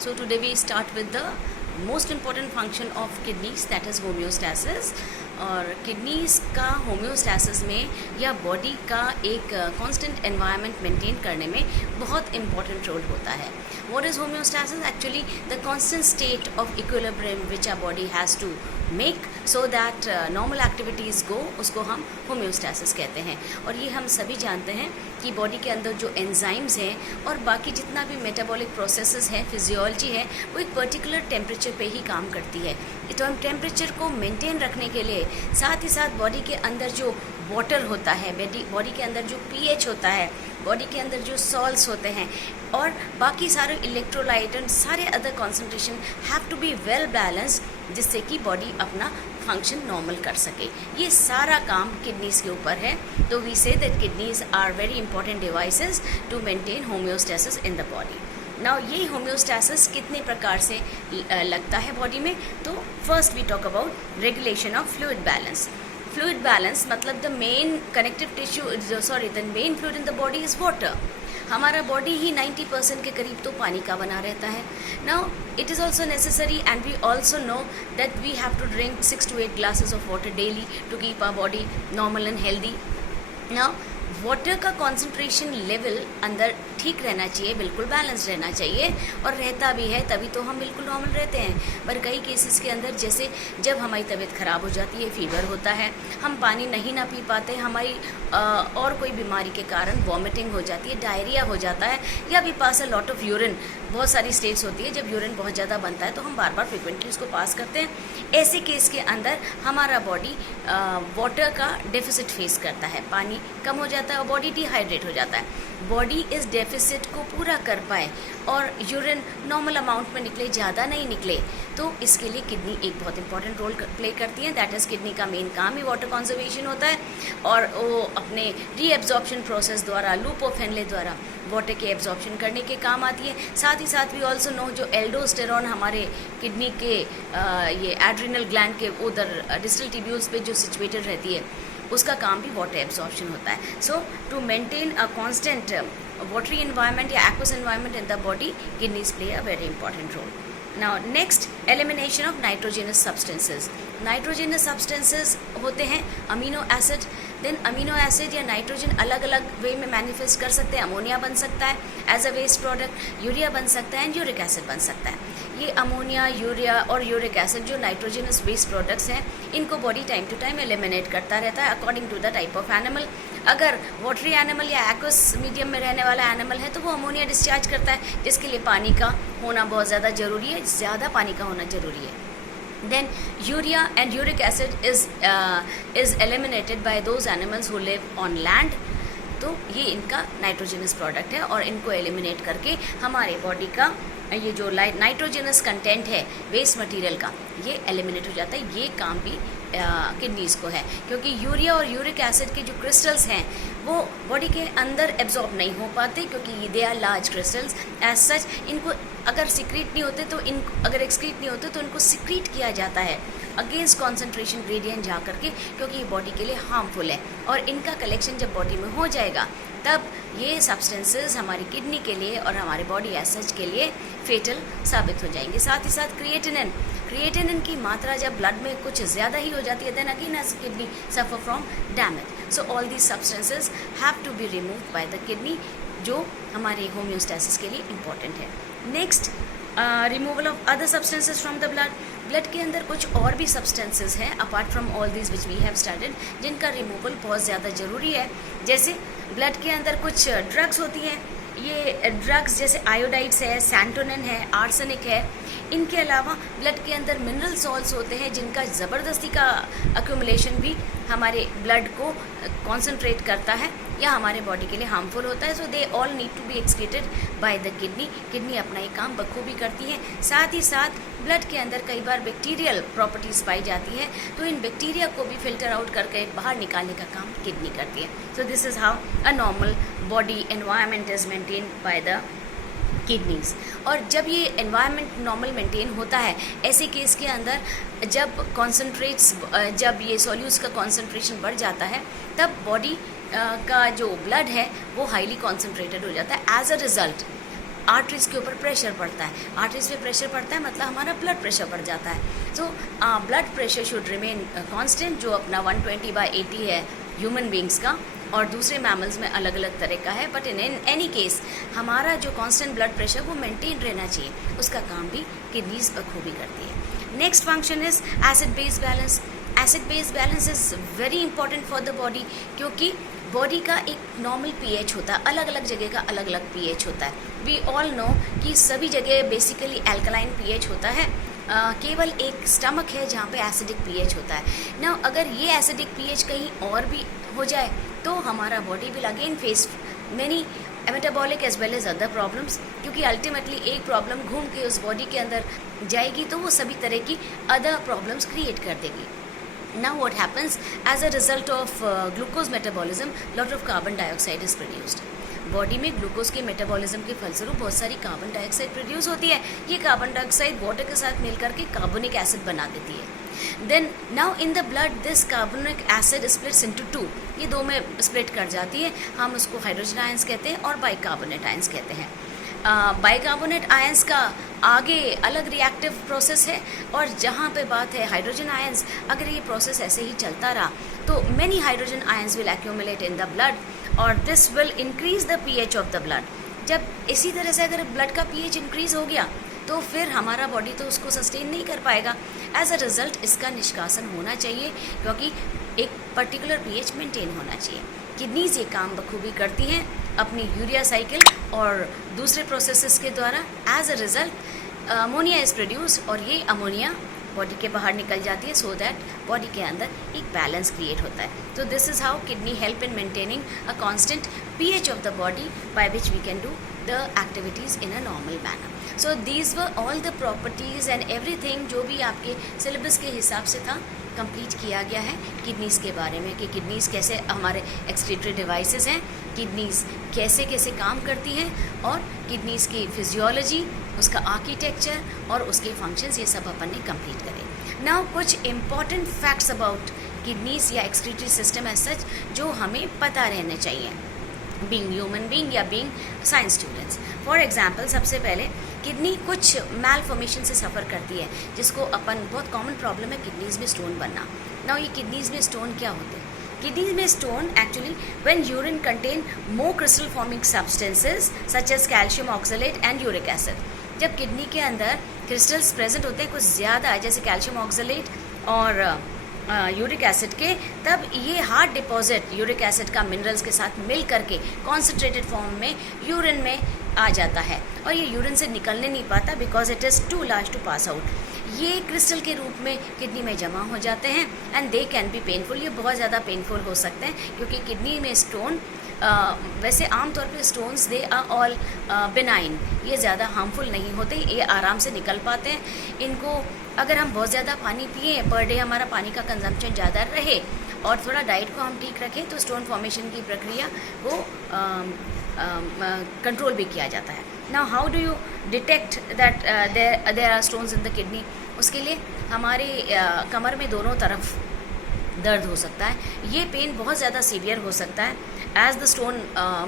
So today we start with the most important function of kidneys, that is homeostasis. और kidneys का homeostasis में या body का एक कांस्टेंट एनवायरनमेंट मेंटेन करने में बहुत इंपॉर्टेंट रोल होता है. What is homeostasis? Actually the constant state of equilibrium which our body has to make so that normal activities go, उसको हम होम्योस्टैसिस कहते हैं. और ये हम सभी जानते हैं कि बॉडी के अंदर जो एंजाइम्स हैं और बाकी जितना भी मेटाबॉलिक प्रोसेसेस है, फिजियोलॉजी है, वो एक पर्टिकुलर टेम्परेचर पे ही काम करती है. तो हम टेम्परेचर को मेंटेन रखने के लिए साथ ही साथ बॉडी के अंदर जो वाटर होता है, बॉडी के अंदर जो पीएच होता है, बॉडी के अंदर जो सॉल्ट्स होते हैं और बाकी सारे इलेक्ट्रोलाइट एंड सारे other concentration have to be well balance, जिससे कि बॉडी अपना फंक्शन नॉर्मल कर सके. ये सारा काम किडनीज़ के ऊपर है. तो we say that kidneys are very important devices to maintain homeostasis in the body. Now ये होम्योस्टैसिस कितने प्रकार से लगता है बॉडी में? तो first we talk about regulation of fluid balance. Fluid balance मतलब the main connective tissue the main fluid in the body is water. हमारा बॉडी ही 90% के करीब तो पानी का बना रहता है. Now it is also necessary and we also no that we have to drink 6 to 8 glasses of water daily to keep our body normal and healthy. Now water का कॉन्सेंट्रेशन लेवल अंदर ठीक रहना चाहिए, बिल्कुल बैलेंस रहना चाहिए और रहता भी है, तभी तो हम बिल्कुल नॉर्मल रहते हैं. पर कई केसेस के अंदर जैसे जब हमारी तबीयत ख़राब हो जाती है, फीवर होता है, हम पानी नहीं ना पी पाते, हमारी और कोई बीमारी के कारण वॉमिटिंग हो जाती है, डायरिया हो जाता है, या we pass a lot of urine. बहुत सारी स्टेट्स होती है जब यूरिन बहुत ज़्यादा बनता है तो हम बार बार फ्रिक्वेंटली उसको पास करते हैं. ऐसे केस के अंदर हमारा बॉडी वाटर का डेफिसिट फेस करता है, पानी कम हो जाता है और बॉडी डिहाइड्रेट हो जाता है. बॉडी इस डेफिसिट को पूरा कर पाए और यूरिन नॉर्मल अमाउंट में निकले, ज़्यादा नहीं निकले, तो इसके लिए किडनी एक बहुत इंपॉर्टेंट रोल प्ले करती है. दैट इज़ किडनी का मेन काम ही वाटर कंजर्वेशन होता है और वो अपने रीएब्जॉर्प्शन प्रोसेस द्वारा, लूप ऑफ हेनले द्वारा वाटर के एब्जॉर्प्शन करने के काम आती है. साथ ही साथ वी ऑल्सो नो जो एल्डोस्टेरॉन हमारे किडनी के ये एड्रिनल ग्लैंड के उधर डिस्टल ट्यूब्यूल्स पे जो सिचुएटेड रहती है, उसका काम भी वाटर एब्जॉर्प्शन होता है. So to maintain a constant watery environment या aqueous environment in the body, kidneys play a very important role. Now next, elimination of nitrogenous substances. Nitrogenous substances होते हैं amino acid. Then amino acid या nitrogen अलग अलग वे में manifest कर सकते हैं. अमोनिया बन सकता है as a waste product, urea बन सकता है एंड यूरिक एसिड बन सकता है. ये अमोनिया, यूरिया और यूरिक एसिड जो नाइट्रोजनस वेस्ट प्रोडक्ट्स हैं, इनको body time to time eliminate करता रहता है according to the type of animal. अगर वाटरी एनिमल या एक्वस मीडियम में रहने वाला एनिमल है तो वो अमोनिया डिस्चार्ज करता है, जिसके लिए पानी का होना बहुत ज़्यादा ज़रूरी है, ज़्यादा पानी का होना ज़रूरी है. Then urea and uric acid is eliminated by those animals who live on land. तो ये इनका नाइट्रोजनस प्रोडक्ट है और इनको एलिमिनेट करके हमारे बॉडी का ये जो नाइट्रोजनस कंटेंट है वेस्ट मटेरियल का, ये एलिमिनेट हो जाता है. ये काम भी किडनीज़ को है, क्योंकि यूरिया और यूरिक एसिड के जो क्रिस्टल्स हैं वो बॉडी के अंदर एब्जॉर्ब नहीं हो पाते, क्योंकि they are large crystals. As such इनको अगर सिक्रीट नहीं होते तो अगर एक्सक्रीट नहीं होते तो इनको सिक्रीट किया जाता है अगेंस्ट कॉन्सेंट्रेशन ग्रेडियंट जा करके, क्योंकि ये बॉडी के लिए हार्मफुल है. और इनका कलेक्शन जब बॉडी में हो जाएगा तब ये सब्सटेंसेस हमारी किडनी के लिए और हमारे बॉडी एज सच के लिए फेटल साबित हो जाएंगे. साथ ही साथ क्रिएटिनिन की मात्रा जब ब्लड में कुछ ज़्यादा ही हो जाती है, then again as kidney suffer from damage. So all these substances have to be removed by the kidney, जो हमारे होम्योस्टैसिस के लिए इम्पॉर्टेंट है. Next, removal of other substances from the blood. Blood के अंदर कुछ और भी सब्सटेंसेस हैं apart from all these which we have studied, जिनका रिमूवल बहुत ज़्यादा ज़रूरी है. जैसे ब्लड के अंदर कुछ ड्रग्स होती हैं. ये ड्रग्स जैसे आयोडाइड्स है, सैंटोनिन है, आर्सेनिक है. इनके अलावा ब्लड के अंदर मिनरल सॉल्ट्स होते हैं जिनका ज़बरदस्ती का अक्यूमुलेशन भी हमारे ब्लड को कॉन्सेंट्रेट करता है या हमारे बॉडी के लिए हार्मफुल होता है. So they all need to be excreted by the kidney. Kidney अपना ये काम बखूबी करती है. साथ ही साथ ब्लड के अंदर कई बार बैक्टीरियल प्रॉपर्टीज़ पाई जाती है, तो इन बैक्टीरिया को भी फिल्टर आउट करके बाहर निकालने का काम किडनी करती है. So this is how a normal body environment is maintain by the kidneys. और जब ये एनवायरनमेंट नॉर्मल मेंटेन होता है, ऐसे केस के अंदर जब ये सॉल्यूट्स का कॉन्सेंट्रेशन बढ़ जाता है, तब बॉडी का जो ब्लड है वो हाईली कॉन्सेंट्रेटेड हो जाता है. एज अ रिज़ल्ट आर्टरीज के ऊपर प्रेशर पड़ता है, आर्टरीज पे प्रेशर पड़ता है मतलब हमारा ब्लड प्रेशर बढ़ जाता है। तो blood pressure should remain constant, जो अपना 120/80 है ह्यूमन बींग्स का, और दूसरे मैमल्स में अलग अलग तरह का है, बट इन एनी केस हमारा जो कांस्टेंट ब्लड प्रेशर वो मेंटेन रहना चाहिए। उसका काम भी किडनीज बखूबी करती है। Next function is acid base balance. Acid base balance is very important for the body, क्योंकि बॉडी का एक नॉर्मल पीएच होता है, अलग अलग जगह का अलग अलग पीएच होता है। वी ऑल नो कि सभी जगह बेसिकली एल्कलाइन पीएच होता है, केवल एक स्टमक है जहाँ पे एसिडिक पीएच होता है ना। अगर ये एसिडिक पीएच कहीं और भी हो जाए तो हमारा body will again face many metabolic as well as other problems, क्योंकि अल्टीमेटली एक प्रॉब्लम घूम के उस बॉडी के अंदर जाएगी तो वो सभी तरह की अदर प्रॉब्लम्स क्रिएट कर देगी। Now what happens, as a result of glucose metabolism, lot of carbon dioxide is produced. Body में ग्लूकोज के मेटाबॉलिज्म के फलस्वरूप बहुत सारी कार्बन डाइऑक्साइड प्रोड्यूस होती है। ये कार्बन डाइऑक्साइड वाटर के साथ मिलकर के कार्बोनिक एसिड बना देती है। Then now in the blood this carbonic acid splits into 2, ये दो में स्प्लिट कर जाती है। हम उसको हाइड्रोजन आयंस कहते हैं और बाइकार्बोनेट आयंस कहते हैं। बाइकार्बोनेट आयंस का आगे अलग रिएक्टिव प्रोसेस है, और जहाँ पे बात है हाइड्रोजन आयंस, अगर ये प्रोसेस ऐसे ही चलता रहा तो many hydrogen ions will accumulate in the blood, और this will increase the pH of the blood. जब इसी तरह से अगर ब्लड का पीएच इंक्रीज हो गया तो फिर हमारा बॉडी तो उसको सस्टेन नहीं कर पाएगा। एज अ रिजल्ट इसका निष्कासन होना चाहिए, क्योंकि एक पर्टिकुलर पीएच मेंटेन होना चाहिए। किडनीज ये काम बखूबी करती हैं अपनी यूरिया साइकिल और दूसरे प्रोसेसेस के द्वारा। As a result ammonia is produce, और ये अमोनिया बॉडी के बाहर निकल जाती है, सो दैट बॉडी के अंदर एक बैलेंस क्रिएट होता है। तो this is how kidney help in maintaining a constant pH of the body by which we can do the activities in a normal manner. So these were all the properties and everything जो भी आपके syllabus के हिसाब से था complete किया गया है किडनीज़ के बारे में, कि किडनीज़ कैसे हमारे एक्सक्रीटरी डिवाइसेस हैं, किडनीज़ कैसे कैसे काम करती हैं, और किडनीज़ की फिजियोलॉजी, उसका आर्किटेक्चर और उसके फंक्शंस, ये सब अपन ने कंप्लीट करे। नाउ कुछ इम्पॉर्टेंट फैक्ट्स अबाउट किडनीज़ या एक्सक्रीटरी सिस्टम एज सच जो हमें पता रहने चाहिए, बीइंग ह्यूमन बीइंग या being science students. For example, सबसे पहले किडनी कुछ मैलफॉर्मेशन से सफ़र करती है, जिसको अपन बहुत कॉमन प्रॉब्लम है किडनीज़ में स्टोन बनना। नाउ ये किडनीज़ में स्टोन क्या होते हैं? किडनीज में stone actually when urine contain more crystal forming substances such as calcium oxalate and uric acid. जब किडनी के अंदर क्रिस्टल्स प्रेजेंट होते हैं कुछ ज़्यादा, जैसे कैल्शियम ऑक्सलेट और यूरिक एसिड के, तब ये हार्ड डिपॉजिट यूरिक एसिड का मिनरल्स के साथ मिल करके कॉन्सेंट्रेटेड फॉर्म में यूरिन में आ जाता है, और ये यूरिन से निकलने नहीं पाता because it is too large to pass out. ये क्रिस्टल के रूप में किडनी में जमा हो जाते हैं and they can be painful. ये बहुत ज़्यादा पेनफुल हो सकते हैं, क्योंकि किडनी में स्टोन वैसे आमतौर पे stones they are all benign, ये ज़्यादा हार्मफुल नहीं होते, ये आराम से निकल पाते हैं। इनको अगर हम बहुत ज़्यादा पानी पिए, पर डे हमारा पानी का कंजम्पशन ज़्यादा रहे और थोड़ा डाइट को हम ठीक रखें, तो स्टोन फॉर्मेशन की प्रक्रिया को कंट्रोल भी किया जाता है। Now how do you detect that there are stones in the kidney? उसके लिए हमारे कमर में दोनों तरफ दर्द हो सकता है। ये पेन बहुत ज़्यादा सीवियर हो सकता है एज द स्टोन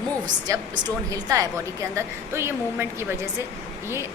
मूव्स। जब स्टोन हिलता है बॉडी के अंदर तो ये मूवमेंट की वजह से ये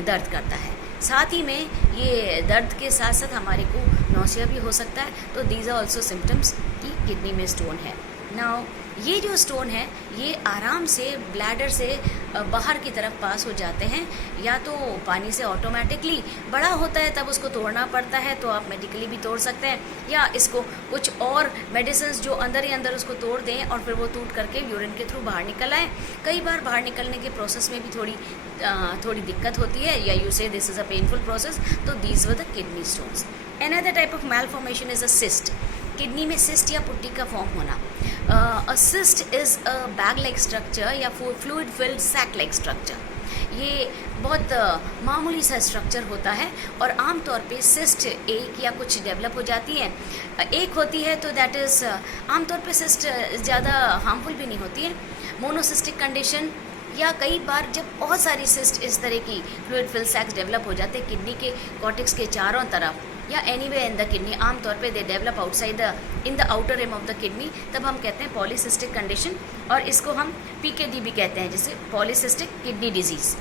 दर्द करता है। साथ ही में ये दर्द के साथ साथ हमारे को नौसिया भी हो सकता है। तो दीज आर ऑल्सो सिम्टम्स कि किडनी में स्टोन है। नाउ ये जो स्टोन है ये आराम से ब्लैडर से बाहर की तरफ पास हो जाते हैं, या तो पानी से ऑटोमेटिकली, बड़ा होता है तब उसको तोड़ना पड़ता है, तो आप मेडिकली भी तोड़ सकते हैं, या इसको कुछ और मेडिसिन जो अंदर ही अंदर उसको तोड़ दें और फिर वो टूट करके यूरिन के थ्रू बाहर निकल आए। कई बार बाहर निकलने के प्रोसेस में भी थोड़ी दिक्कत होती है, या you say this is a painful process. तो these were the kidney stones. Another type of malformation is a cyst. Kidney में सिस्ट या पुट्टी का फॉर्म होना। A cyst is a bag like structure या fluid filled sac like structure. ये बहुत मामूली सा स्ट्रक्चर होता है, और आमतौर पे सिस्ट एक या कुछ डेवलप हो जाती है। एक होती है तो दैट इज़ आमतौर पे सिस्ट ज़्यादा हार्मफुल भी नहीं होती है। मोनोसिस्टिक कंडीशन, या कई बार जब बहुत सारी सिस्ट इस तरह की फ्लूइड फिल्ड सैक्स डेवलप हो जाते हैं किडनी के कॉर्टेक्स के चारों तरफ, या एनीवे इन द किडनी, आमतौर पे they develop outside the in the outer rim of the kidney, तब हम कहते हैं पॉलीसिस्टिक कंडीशन, और इसको हम PKD भी कहते हैं, जैसे पॉलीसिस्टिक किडनी डिजीज़।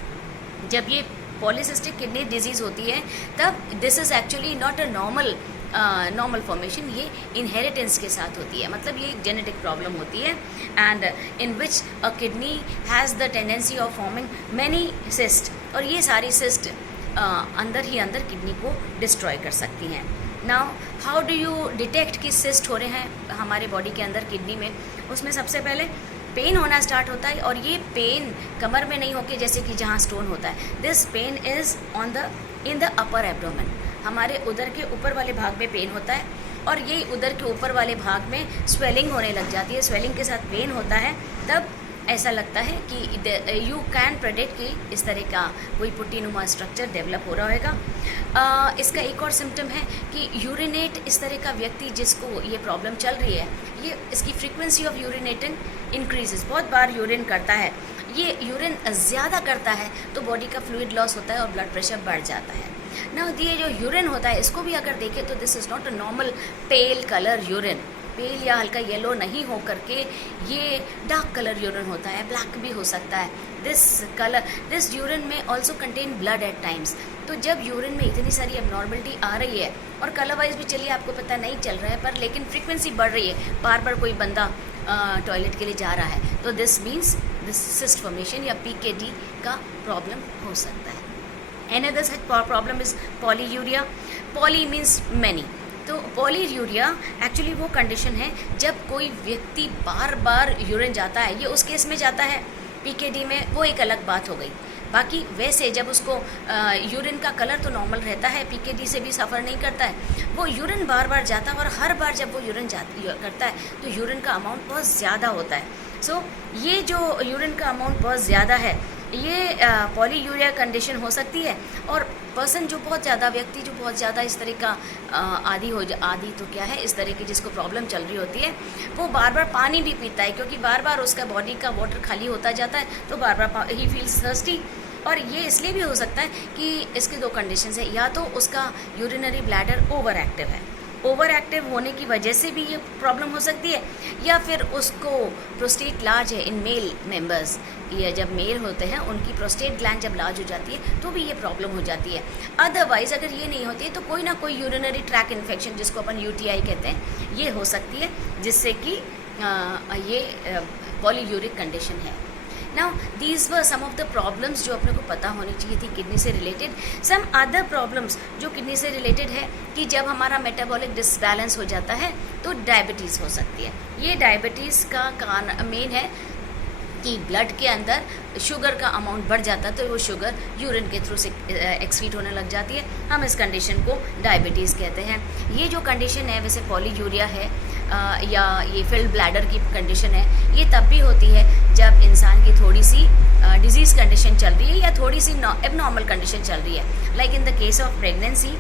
जब ये पॉलीसिस्टिक किडनी डिजीज़ होती है तब this is actually not a normal formation, ये इनहेरिटेंस के साथ होती है, मतलब ये जेनेटिक प्रॉब्लम होती है, and in which a kidney has the tendency of forming many cyst, और ये सारी सिस्ट अंदर ही अंदर किडनी को डिस्ट्रॉय कर सकती हैं। Now how do you detect कि सिस्ट हो रहे हैं हमारे बॉडी के अंदर किडनी में? उसमें सबसे पहले पेन होना स्टार्ट होता है, और ये पेन कमर में नहीं होके जैसे कि जहाँ स्टोन होता है, this pain is in the upper abdomen, हमारे उदर के ऊपर वाले भाग में पेन होता है, और ये उदर के ऊपर वाले भाग में स्वेलिंग होने लग जाती है, स्वेलिंग के साथ पेन होता है, तब ऐसा लगता है कि यू कैन प्रेडिक्ट कि इस तरह का कोई पुट्टीनुमा स्ट्रक्चर डेवलप हो रहा होगा। इसका एक और सिम्टम है कि यूरिनेट, इस तरह का व्यक्ति जिसको ये प्रॉब्लम चल रही है, ये इसकी फ्रीक्वेंसी ऑफ यूरिनेटिंग इंक्रीजेस, बहुत बार यूरिन करता है, ये यूरिन ज़्यादा करता है तो बॉडी का फ्लूइड लॉस होता है और ब्लड प्रेशर बढ़ जाता है ना। ये जो यूरिन होता है इसको भी अगर देखें तो this is not a normal pale colour urine, pale या हल्का येलो नहीं हो करके ये डार्क कलर यूरिन होता है, ब्लैक भी हो सकता है। दिस यूरिन में also contain blood at times. तो जब यूरिन में इतनी सारी एबनॉर्मलिटी आ रही है, और कलर वाइज भी चलिए आपको पता नहीं चल रहा है, पर लेकिन फ्रीक्वेंसी बढ़ रही है, बार बार कोई बंदा टॉयलेट के लिए जा रहा है, तो this means this cyst formation या PKD का प्रॉब्लम हो सकता है। Another such problem is polyuria. Poly means many. तो पॉलीयूरिया एक्चुअली वो कंडीशन है जब कोई व्यक्ति बार बार यूरिन जाता है, ये उस केस में जाता है, PKD में वो एक अलग बात हो गई। बाकी वैसे जब उसको यूरिन का कलर तो नॉर्मल रहता है, PKD से भी सफ़र नहीं करता है, वो यूरिन बार बार जाता है, और हर बार जब वो यूरिन करता है तो यूरिन का अमाउंट बहुत ज़्यादा होता है। सो ये जो यूरिन का अमाउंट बहुत ज़्यादा है, ये पॉलीयूरिया कंडीशन हो सकती है। और पर्सन जो बहुत ज़्यादा, व्यक्ति जो बहुत ज़्यादा इस तरह का आदि तो क्या है, इस तरह की जिसको प्रॉब्लम चल रही होती है, वो बार बार पानी भी पीता है, क्योंकि बार बार उसका बॉडी का वाटर खाली होता जाता है, तो बार बार ही फील्स थर्स्टी। और ये इसलिए भी हो सकता है कि इसके दो कंडीशंस है, या तो उसका यूरिनरी ब्लैडर ओवर एक्टिव है, ओवर एक्टिव होने की वजह से भी ये प्रॉब्लम हो सकती है, या फिर उसको प्रोस्टेट लार्ज है इन मेल मेंबर्स, या जब मेल होते हैं उनकी प्रोस्टेट ग्लैंड जब लार्ज हो जाती है तो भी ये प्रॉब्लम हो जाती है। अदरवाइज़ अगर ये नहीं होती है तो कोई ना कोई यूरिनरी ट्रैक इन्फेक्शन, जिसको अपन UTI कहते हैं, ये हो सकती है, जिससे कि ये पॉलीयूरिक कंडीशन है। Now these were some of the problems जो अपने को पता होनी चाहिए थी किडनी से रिलेटेड। सम अदर प्रॉब्लम्स जो किडनी से रिलेटेड है कि जब हमारा मेटाबॉलिक डिसबैलेंस हो जाता है तो डायबिटीज़ हो सकती है। ये डायबिटीज़ का कारण मेन है कि ब्लड के अंदर शुगर का अमाउंट बढ़ जाता है, तो वो शुगर यूरिन के थ्रू से एक्सक्रीट होने लग जाती है, हम इस कंडीशन को डायबिटीज़ कहते हैं। ये जो कंडीशन है वैसे पॉलीयूरिया है या ये फिल्ड ब्लैडर की कंडीशन है, ये तब भी होती है जब इंसान की थोड़ी सी डिजीज़ कंडीशन चल रही है या थोड़ी सी एबनॉर्मल कंडीशन चल रही है। Like in the case of pregnancy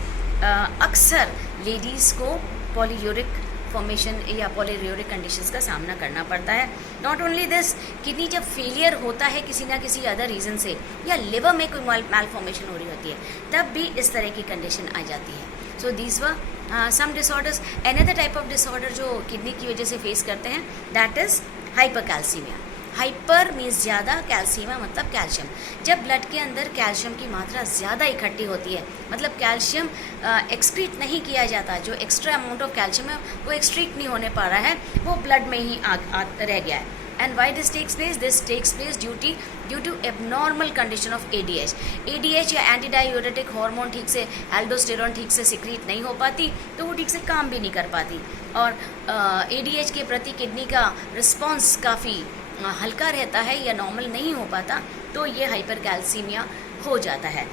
अक्सर लेडीज़ को पॉलीयूरिक फॉर्मेशन या पॉलीयूरिक कंडीशंस का सामना करना पड़ता है। नॉट ओनली दिस, किडनी जब फेलियर होता है किसी ना किसी अदर रीज़न से, या लिवर में कोई मैलफॉर्मेशन हो रही होती है, तब भी इस तरह की कंडीशन आ जाती है। So these were some disorders. Another type of disorder जो किडनी की वजह से फेस करते हैं, that is hypercalcaemia. Hyper means ज़्यादा, कैल्सीमिया मतलब कैल्शियम। जब ब्लड के अंदर कैल्शियम की मात्रा ज़्यादा इकट्ठी होती है, मतलब कैल्शियम एक्सक्रीट नहीं किया जाता, जो एक्स्ट्रा अमाउंट ऑफ कैल्शियम है वो एक्सक्रीट नहीं होने पा रहा है, वो ब्लड में ही रह गया है। And why this takes place? This takes place due to abnormal condition of ADH. ADH या एंटी डायूरेटिक हार्मोन ठीक से, एल्डोस्टेरॉन ठीक से सिक्रीट नहीं हो पाती, तो वो ठीक से काम भी नहीं कर पाती, और ADH के प्रति किडनी का रिस्पॉन्स काफ़ी हल्का रहता है या नॉर्मल नहीं हो पाता, तो ये हाइपरकैल्सीमिया हो जाता है।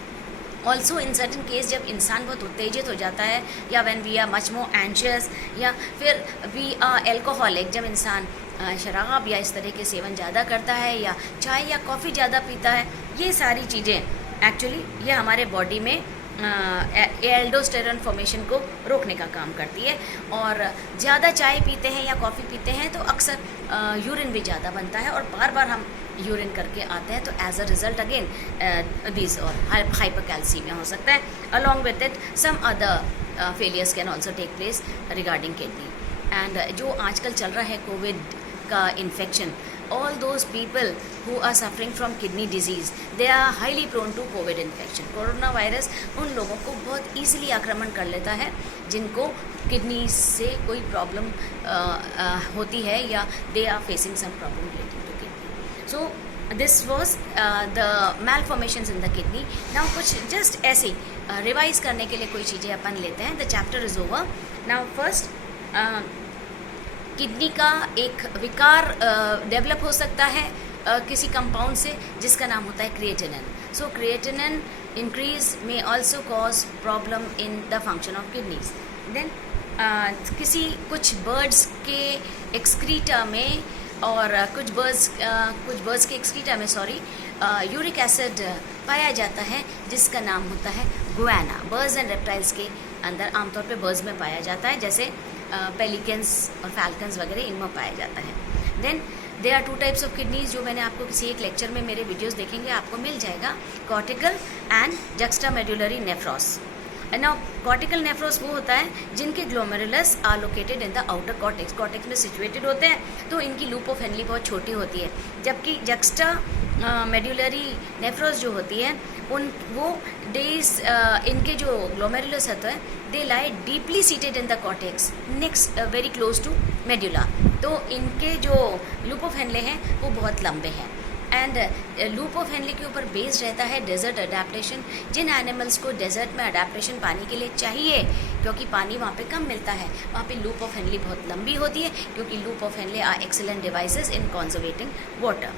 ऑल्सो इन सर्टन केस जब इंसान बहुत उत्तेजित हो जाता है, या when we are much more anxious, या फिर वी आर एल्कोहलिक, जब इंसान शराब या इस तरह के सेवन ज़्यादा करता है, या चाय या कॉफ़ी ज़्यादा पीता है, ये सारी चीज़ें एक्चुअली ये हमारे बॉडी में एल्डोस्टेरॉन फॉर्मेशन को रोकने का काम करती है। और ज़्यादा चाय पीते हैं या कॉफ़ी पीते हैं तो अक्सर यूरिन भी ज़्यादा बनता है, और बार बार हम यूरिन करके आते हैं, तो as a result again this और हाइपरकैल्सीमिया हो सकता है। Along with it some other failures can also take place regarding kidney. And जो आजकल चल रहा है कोविड का infection, all those people who are suffering from kidney disease, they are highly prone to COVID infection. Corona virus उन लोगों को बहुत easily आक्रमण कर लेता है जिनको किडनी से कोई प्रॉब्लम होती है या they are facing some problem related to kidney. So this was the malformations in the kidney. Now कुछ just ऐसे रिवाइज करने के लिए कोई चीज़ें अपन लेते हैं. The chapter is over. Now first kidney का एक विकार डेवलप हो सकता है किसी कंपाउंड से जिसका नाम होता है क्रिएटिनिन. सो क्रिएटिनिन इंक्रीज में also cause problem in the function of kidneys. Then कुछ बर्ड्स के एक्सक्रीटा में और कुछ बर्ड्स के एक्सक्रीटा में यूरिक एसिड पाया जाता है जिसका नाम होता है गुआना. बर्ड्स एंड रेप्टाइल्स के अंदर आमतौर पे बर्ड्स में पाया जाता है, जैसे पेलिकन्स और फैल्कन्स वगैरह इनमें पाया जाता है. Then there are 2 types of kidneys जो मैंने आपको किसी एक लेक्चर में मेरे वीडियोस देखेंगे आपको मिल जाएगा. Cortical and juxtamedullary nephrons. Now cortical nephrons वो होता है जिनके glomerulus are located in the outer cortex. Cortex में सिचुएटेड होते हैं तो इनकी लूप ऑफ हेनली बहुत छोटी होती है, जबकि जक्स्टा मेडुलरी नेफ्रोस जो होती है इनके जो ग्लोमेरुलस होता है they lie deeply seated in the cortex next very close to medulla. तो इनके जो लूप ऑफ हेनले हैं वो बहुत लंबे हैं. एंड लूप ऑफ हेनले के ऊपर बेस्ड रहता है डेजर्ट अडेप्टेशन. जिन एनिमल्स को डेजर्ट में अडेप्टेशन पानी के लिए चाहिए क्योंकि पानी वहाँ पे कम मिलता है, वहाँ पे लूप ऑफ हेनले बहुत लंबी होती है क्योंकि loop of Henle are excellent devices in conserving water.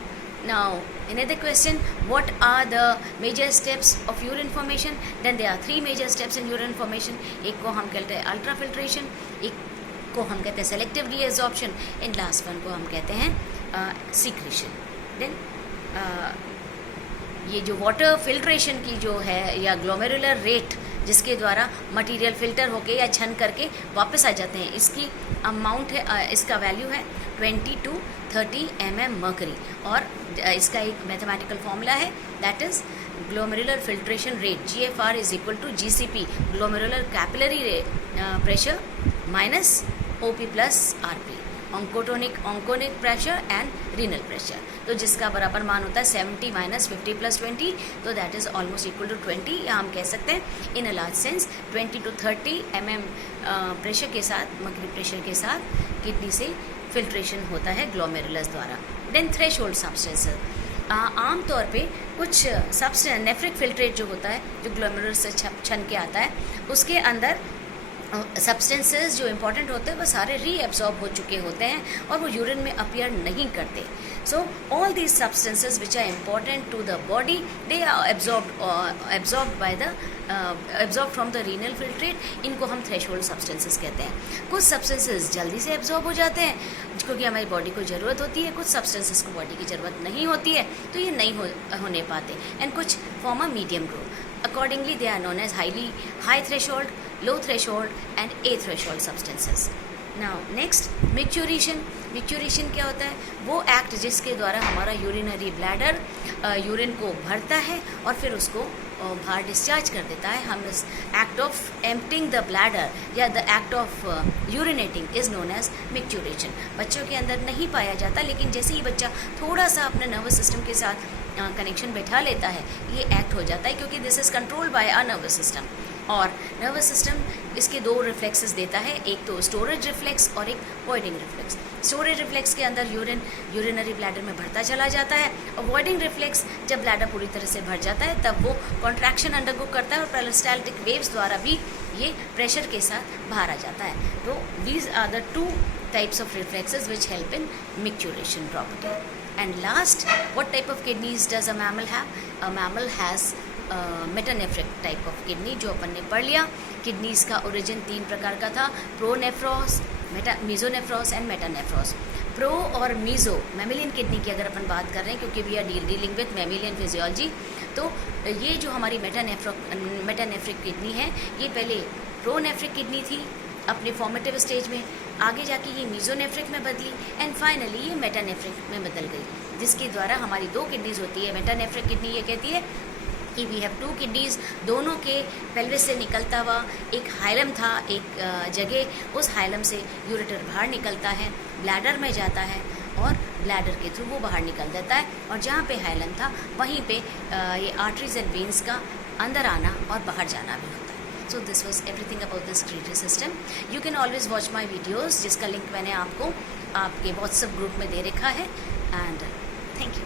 Now, another question, what are the major steps of urine formation? Then there are 3 major steps in urine formation. एक को हम कहते हैं अल्ट्राफिल्ट्रेशन, एक को हम कहते हैं selective reabsorption, and last one को हम कहते हैं सीक्रेशन. देन ये जो वाटर फिल्ट्रेशन की जो है या ग्लोमेरुलर रेट जिसके द्वारा मटेरियल फिल्टर होके या छन करके वापस आ जाते हैं, इसकी अमाउंट है, इसका वैल्यू है 20 to 30 mm मर्करी. और इसका एक मैथमेटिकल फॉर्मूला है, that is glomerular filtration rate GFR is equal to GCP glomerular capillary pressure minus OP plus RP oncotic pressure and renal pressure. तो जिसका बराबर मान होता है 70 - 50 + 20, तो that is almost equal to 20. या हम कह सकते हैं in a large sense 20 to 30 mm pressure के साथ, मर्करी प्रेशर के साथ किडनी से फिल्ट्रेशन होता है ग्लोमेरुलस द्वारा. Then threshold substances. आमतौर पे कुछ सब्सटेंस नेफ्रिक फिल्ट्रेट जो होता है जो ग्लोमेरुलस से छन के आता है, उसके अंदर सब्सटेंसेस जो इंपॉर्टेंट होते हैं वो सारे रीएब्जॉर्ब हो चुके होते हैं और वो यूरिन में अपीयर नहीं करते. So all these substances which are important to the body they are absorb from the renal filtrate. इनको हम थ्रेशोल्ड सब्सटेंसेस कहते हैं. कुछ सब्सटेंसेस जल्दी से एब्जॉर्ब हो जाते हैं क्योंकि हमारी बॉडी को ज़रूरत होती है, कुछ सब्सटेंसेस को बॉडी की ज़रूरत नहीं होती है तो ये नहीं होने पाते. एंड कुछ form a medium growth. Accordingly, they are known as high threshold, low threshold, and A threshold substances. Now, next, micturition. Micturition क्या होता है? वो एक्ट जिसके द्वारा हमारा यूरिनरी ब्लैडर यूरिन को भरता है और फिर उसको बाहर डिस्चार्ज कर देता है. हम इस act of emptying the bladder या the act of urinating is known as micturition. बच्चों के अंदर नहीं पाया जाता, लेकिन जैसे ही बच्चा थोड़ा सा अपने नर्वस सिस्टम के साथ कनेक्शन बैठा लेता है ये एक्ट हो जाता है क्योंकि this is controlled by a nervous system. और नर्वस सिस्टम इसके 2 रिफ्लेक्सेस देता है, एक तो स्टोरेज रिफ्लेक्स और एक वॉइडिंग रिफ्लेक्स. स्टोरेज रिफ्लेक्स के अंदर यूरिनरी ब्लैडर में भरता चला जाता है और वॉइडिंग रिफ्लेक्स जब ब्लैडर पूरी तरह से भर जाता है तब वो कॉन्ट्रैक्शन अंडरगो करता है और पेरिस्टाल्टिक वेव्स द्वारा भी ये प्रेशर के साथ बाहर आ जाता है. तो these are the 2 types of reflexes which help in micturition property. And last, what type of kidneys does a mammal have? A mammal has metanephric type of kidney जो अपन ने पढ़ लिया. किडनीज का ओरिजिन 3 प्रकार का था, pronephros, mesonephros and metanephros. Pro और meso mammalian kidney की अगर अपन बात कर रहे हैं क्योंकि we are dealing with mammalian physiology, तो ये जो हमारी मेटानेफ्रिक किडनी है ये पहले प्रोनेफ्रिक किडनी थी अपने फॉर्मेटिव स्टेज में, आगे जाके ये मीजोनेफ्रिक में बदली एंड फाइनली ये मेटानेफ्रिक में बदल गई, जिसके द्वारा हमारी 2 किडनीज होती है. मेटानेफ्रिक किडनी ये कहती है कि वी हैव 2 किडनीज, दोनों के पेल्विस से निकलता हुआ एक हाइलम था, एक जगह, उस हाइलम से यूरेटर बाहर निकलता है, ब्लैडर में जाता है और ब्लैडर के थ्रू वो बाहर निकल देता है, और जहाँ पे हाइलम था वहीं पे ये आर्टरीज एंड वेन्स का अंदर आना और बाहर जाना भी होता है। So this was everything about this excretory system. You can always watch my videos, जिसका लिंक मैंने आपको आपके व्हाट्सएप ग्रुप में दे रखा है। And thank you.